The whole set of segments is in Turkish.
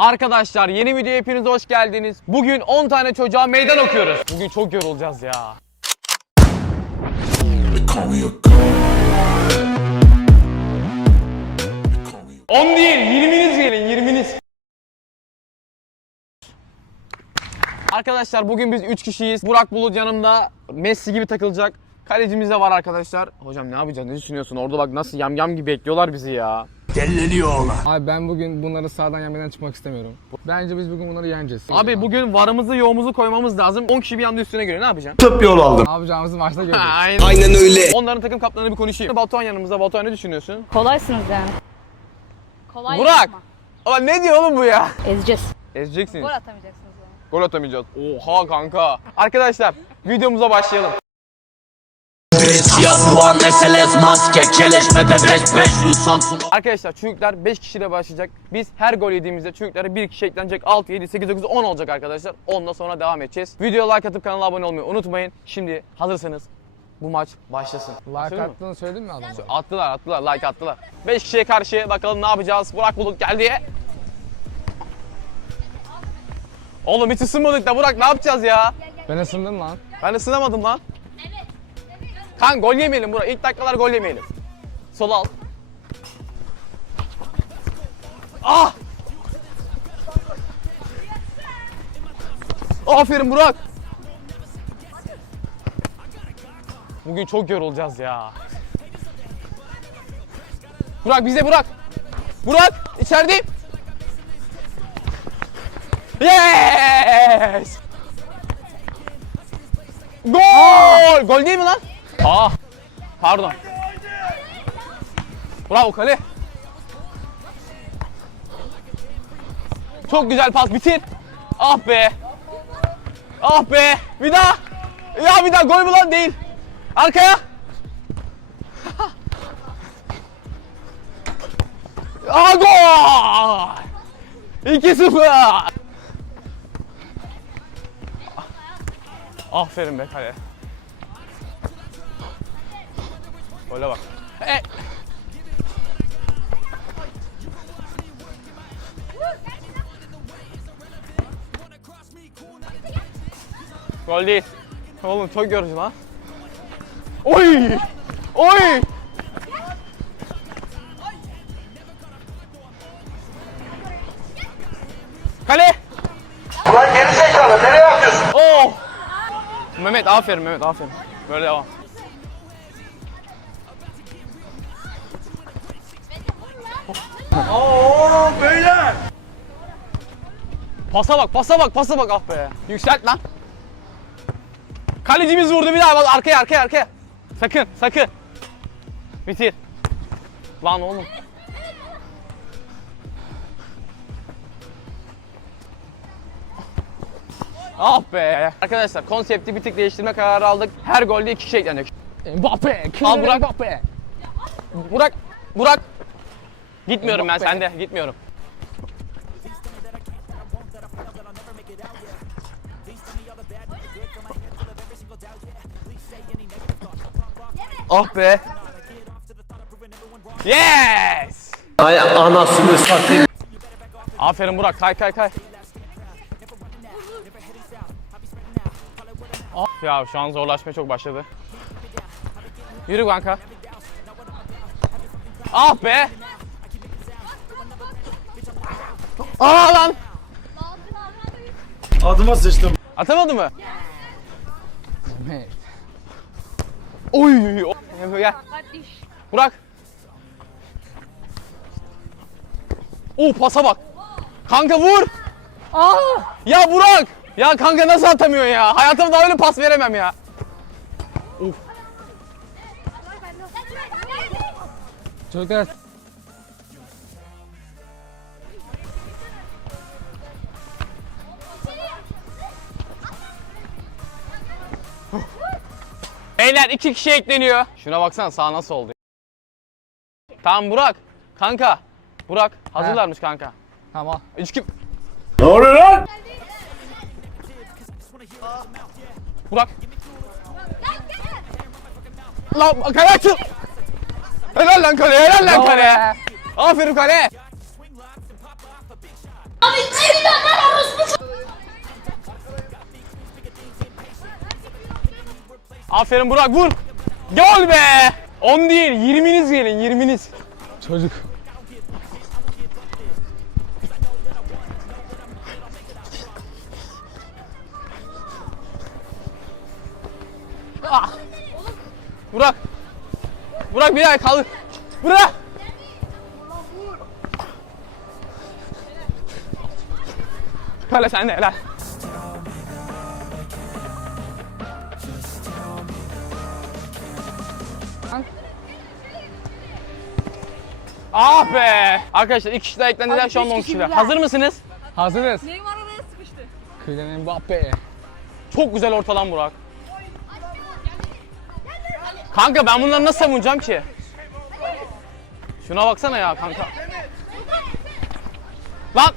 Arkadaşlar yeni videoya hepiniz hoş geldiniz. Bugün 10 tane çocuğa meydan okuyoruz. Bugün çok yorulacağız ya. 10 değil 20'niz gelin 20'niz. Arkadaşlar bugün biz 3 kişiyiz. Burak Bulut yanımda Messi gibi takılacak. Kalecimiz de var arkadaşlar. Hocam ne yapacağız ne düşünüyorsun? Orada bak nasıl yam yam gibi bekliyorlar bizi ya. Abi ben bugün bunları sağdan yenmeden çıkmak istemiyorum. Bence biz bugün bunları yeneceğiz. Abi bugün varımızı yoğumuzu koymamız lazım. 10 kişi bir anda üstüne göre ne yapacaksın? Ne yapacağımızı maçta göreceğiz. Aynen. Aynen öyle. Onların takım kaptanı bir konuşayım. Batuhan yanımızda. Batuhan ne düşünüyorsun? Kolaysınız yani. Kolay Burak! yapma. Ama ne diyor oğlum bu ya? Ezeceğiz. Ezeceksiniz. Gol atamayacaksınız yani. Gol atamayacağız. Oha kanka. Arkadaşlar videomuza başlayalım. Yapılan meselez maske Keleşme bebek 500 Samsun Arkadaşlar çocuklar 5 kişiyle başlayacak. Biz her gol yediğimizde çocuklara bir kişi eklenecek. 6, 7, 8, 9, 10 olacak arkadaşlar. 10'dan sonra devam edeceğiz. Videoya like atıp kanala abone olmayı unutmayın. Şimdi hazırsanız bu maç başlasın. Like attığını söyledin mi adama? Attılar attılar like attılar. 5 kişiye karşı bakalım ne yapacağız. Burak Bulut geldi. Oğlum hiç ısınmadık da Burak ne yapacağız ya? Ben ısındım lan. Ben ısınamadım lan. Kan gol yemeyelim Burak. İlk dakikalar gol yemeyelim. Sol al. Ah! Aferin Burak. Bugün çok yorulacağız ya. Burak bize Burak. Burak içerideyim. Yes! Gol! Gol değil mi lan? Aa. Pardon. Bravo kale. Çok güzel pas bitir. Ah be. Ah be. Bir daha. Ya bir daha gol mü lan değil. Arkaya. Aa gol. 2-0. Aferin be kale. Gole bak. E. Gol değil. Oğlum çok yorucu lan. Oy! Oy! Kale! Ulan geri zekalı nereye atıyorsun? Oh! Mehmet aferin Mehmet aferin. Böyle devam. Oo beyler. Pasa bak, pasa bak, pasa bak ah be. Yükselt lan. Kalecimiz vurdu bir daha bak arkaya arkaya arkaya. Sakın sakın. Bitir. Lan oğlum. Ah be. Arkadaşlar konsepti bir tık değiştirme kararı aldık. Her golde iki kişi eklenecek. Mbappe! Al Kylian Burak. Mbappe! Burak, Burak. Gitmiyorum ben sende, gitmiyorum. Oh be. Yes! Ay anasını satayım Aferin Burak, kay kay kay. Ah ya şu an zorlaşmaya çok başladı. Yürü kanka. Ah be! Aa lan! Adıma sıçtım. Atamadı mı? Mehmet. Oy! o- Gel. Burak. Oo pasa bak. Kanka vur. Aa! Ya Burak. Ya kanka nasıl atamıyor ya? Hayatımda öyle pas veremem ya. Of. Çocuklar Beyler iki kişi ekleniyor. Şuna baksana sağ nasıl oldu. Tamam Burak. Kanka. Burak hazırlarmış kanka. tamam. Üç kim? Ne oluyor lan? Burak. Lan kale açıl. Helal lan kale, helal lan kale. Aferin kale. Aferin Burak vur. Gol be. 10 değil 20'niz gelin 20'niz. Çocuk. Burak. Burak bir ay kaldır. Burak. Kale sende helal. Ah be! Arkadaşlar iki kişi daha eklendiler şu anda 10 kişiler. Hazır mısınız? Hazırız. Neymar araya sıkıştı. Kylian Mbappe. Çok güzel ortalan Burak. Kanka ben bunları nasıl savunacağım ki? Şuna baksana ya kanka. Lan!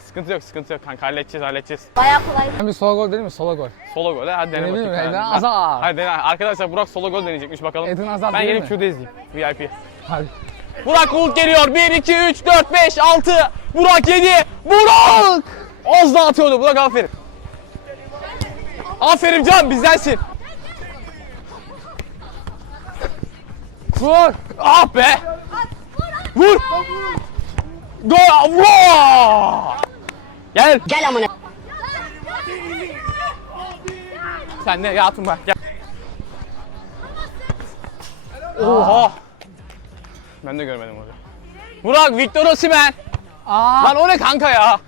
Sıkıntı yok, sıkıntı yok kanka halledeceğiz, halledeceğiz. Baya kolay. Ben bir sola gol değil mi? Sola gol. Solo gol, hadi dene Öyle bakayım. mi? Hadi. Eden Hazard. Hadi dene. Arkadaşlar Burak solo gol deneyecekmiş bakalım. Eden Hazard ben değil gelip mi? şurada izleyeyim. VIP. Hadi. Burak Bulut geliyor. 1, 2, 3, 4, 5, 6. Burak 7. Burak! Az daha atıyordu. Burak aferin. Aferin Can bizdensin. Vur. Ah be! Vur! Gol! Vur! Gel. Gel amına. Sen de yatın bak gel. Oha! Ben de görmedim orada. Burak Victor Osimhen. Aa. Lan o ne kanka ya?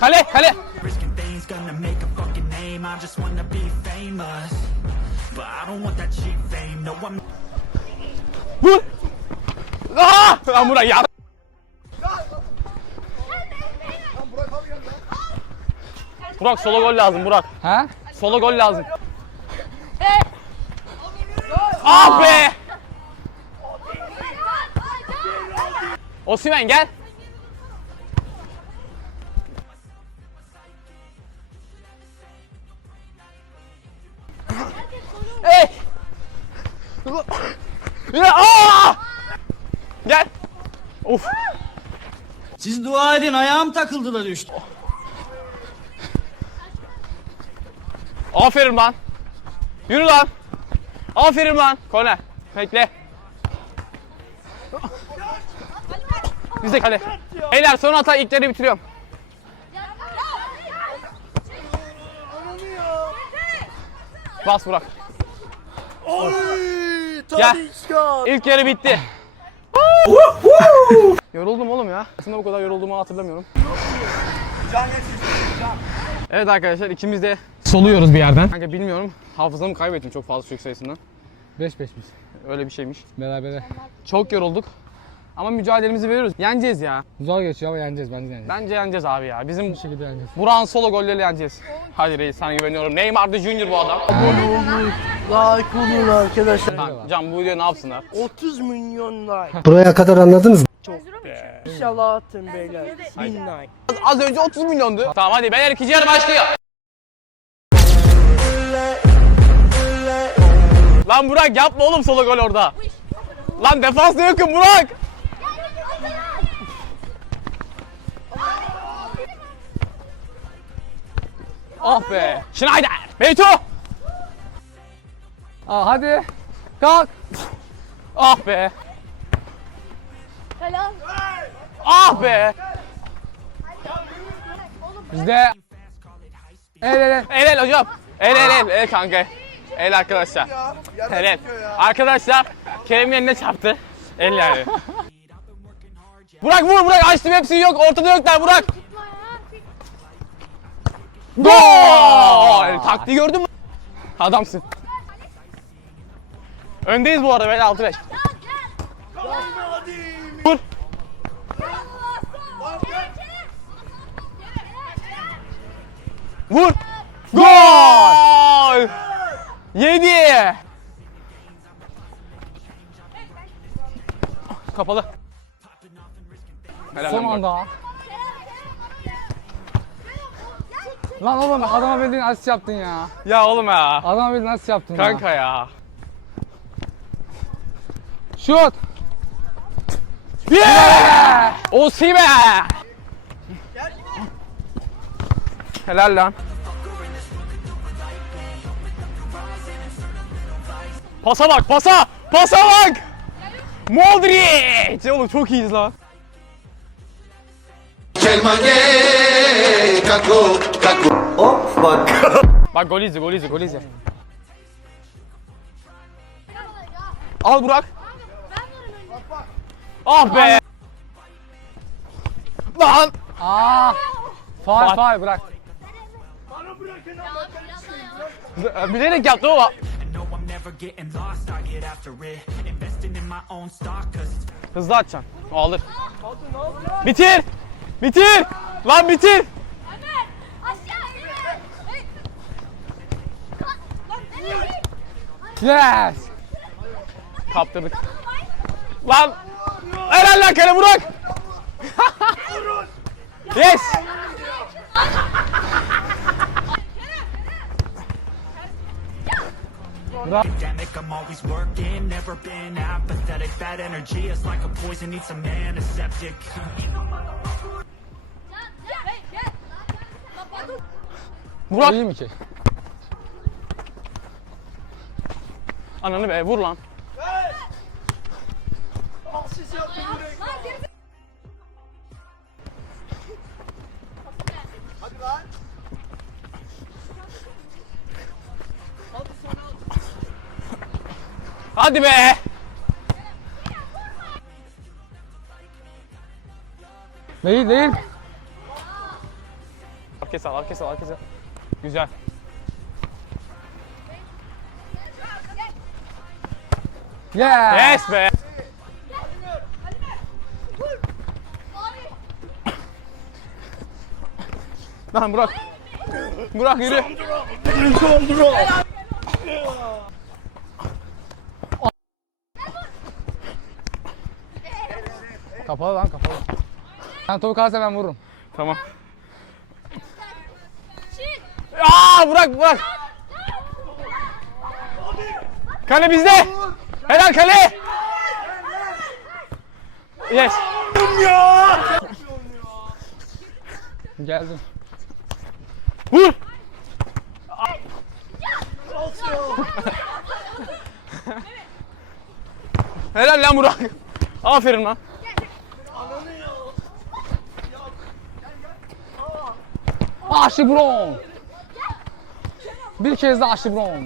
Kale kale. Vur. Aa! Lan Burak ya. Burak solo gol lazım Burak. Ha? Solo gol lazım. Ah be! Osimhen gel. Hey! Ya, aa! Gel. Of. Siz dua edin ayağım takıldı da düştü. Aferin lan. Yürü lan. Aferin lan. Korner. Bekle. Bize kale. Beyler son hata ilkleri bitiriyorum. Bas Burak. Gel. İlk yarı bitti. Yoruldum oğlum ya. Aslında bu kadar yorulduğumu hatırlamıyorum. Evet arkadaşlar ikimiz de soluyoruz bir yerden. Kanka bilmiyorum. Hafızamı kaybettim çok fazla çocuk sayısından. 5 5 biz. Öyle bir şeymiş. Berabere. Çok yorulduk. Ama mücadelemizi veriyoruz. Yeneceğiz ya. Zor geçiyor ama yeneceğiz. Bence yeneceğiz. Bence yeneceğiz abi ya. Bizim Bu şekilde yeneceğiz. Burak'ın solo golleriyle yeneceğiz. Hadi reis sana güveniyorum. Neymar da Junior bu adam. Like olun arkadaşlar. Lan Can bu videoyu ne yapsınlar? 30 milyon like. Buraya kadar anladınız mı? İnşallah atın beyler. 1000 like. Az önce 30 milyondu. Tamam hadi beyler ikinci yarı başlıyor. Lan Burak yapma oğlum solo gol orada. Lan defansta yokum Burak. Ah be. Schneider. Beyto. Aa hadi. Kalk. Ah be. Helal. Ah be. Bizde. El el el. El el hocam. El el el. El kanka. El arkadaşlar. El el. Arkadaşlar Kerem yerine çarptı. El yani. Burak vur Burak açtım hepsi yok. Ortada yoklar Burak. Gol! Taktiği gördün mü? Adamsın. Öndeyiz bu arada böyle 6-5. Vur. Vur. Gol! Yedi. Kapalı. Helal Son anda. Lan oğlum adama bildiğin asist yaptın ya. Ya oğlum ya. Adama bildiğin asist yaptın ya. Kanka ya. Şut. Yeah! Osimhen! Helal lan. Pasa bak pasa. Pasa bak. Modric. Oğlum çok iyiyiz lan. Bak gol izle gol izle gol izle. Al Burak. Ah be. Lan. Aa! Faal Faal. faal bırak. Bilerek yaptı ama. I know I'm never getting Bitir! Lan bitir! Ömer! Aşağı Ömer! Hey! Lan, lan nereye? Yes! Kaptırdık. Lan! Helal lan kale Burak! yes! Pandemic, I'm always working, never been apathetic. Bad energy is like a poison, needs a man, a septic. Burak. İyi mi ki? Ananı be vur lan. Hadi be. Değil değil. Arkaya sal, arkaya sal, arkaya sal. Güzel. Yes! Yes be. Lan Burak. Burak yürü. Kapalı lan kapalı. Sen topu kalsa ben vururum. Tamam. Aa Burak Burak. Kale bizde. Helal kale. Yes. Geldim. Vur. Helal lan Burak. Aferin lan. Aşı Brown. Bir kez daha Aşı Brown.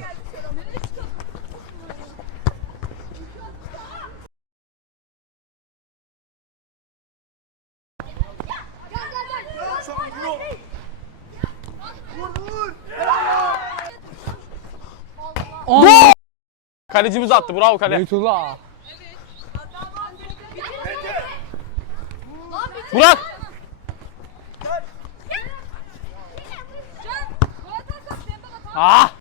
Gol! Kalecimiz attı. Bravo kale. Beytullah. Burak. Ah!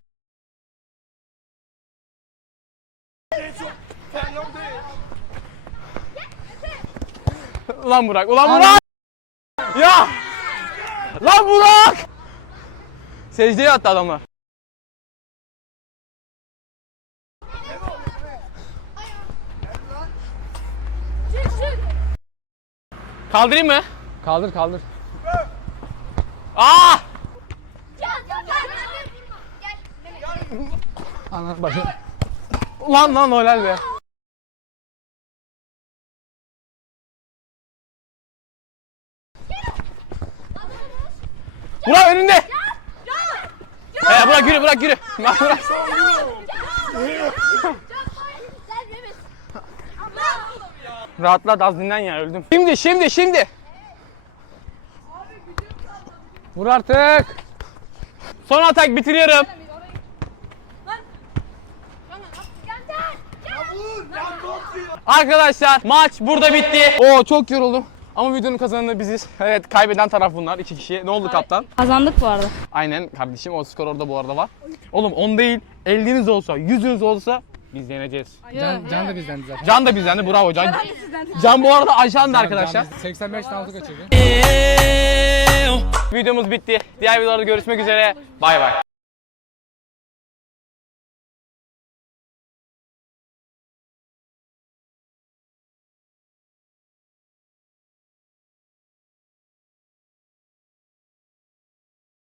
Ulan Burak, ulan Burak! Ya! Lan Burak! Secdeye attı adamlar. Kaldırayım mı? Kaldır kaldır. Ah! Ananı başı. Lan lan helal be. Burak önünde. Ee, Burak yürü, Burak yürü. Burak. Rahatla da az dinlen ya öldüm. Şimdi, şimdi, şimdi. Vur artık. Son atak bitiriyorum. Arkadaşlar maç burada bitti. Oo çok yoruldum. Ama videonun kazananı biziz. Evet kaybeden taraf bunlar iki kişi. Ne oldu kaptan? Kazandık bu arada. Aynen kardeşim o skor orada bu arada var. Oğlum 10 değil 50'niz olsa 100'ünüz olsa biz yeneceğiz. Can, can da bizden zaten. Can da bizden de bravo Can. Can bu arada ajan da arkadaşlar. Can- 85 tane altı kaçırdı. Videomuz bitti. Diğer videolarda görüşmek üzere. Bay bay.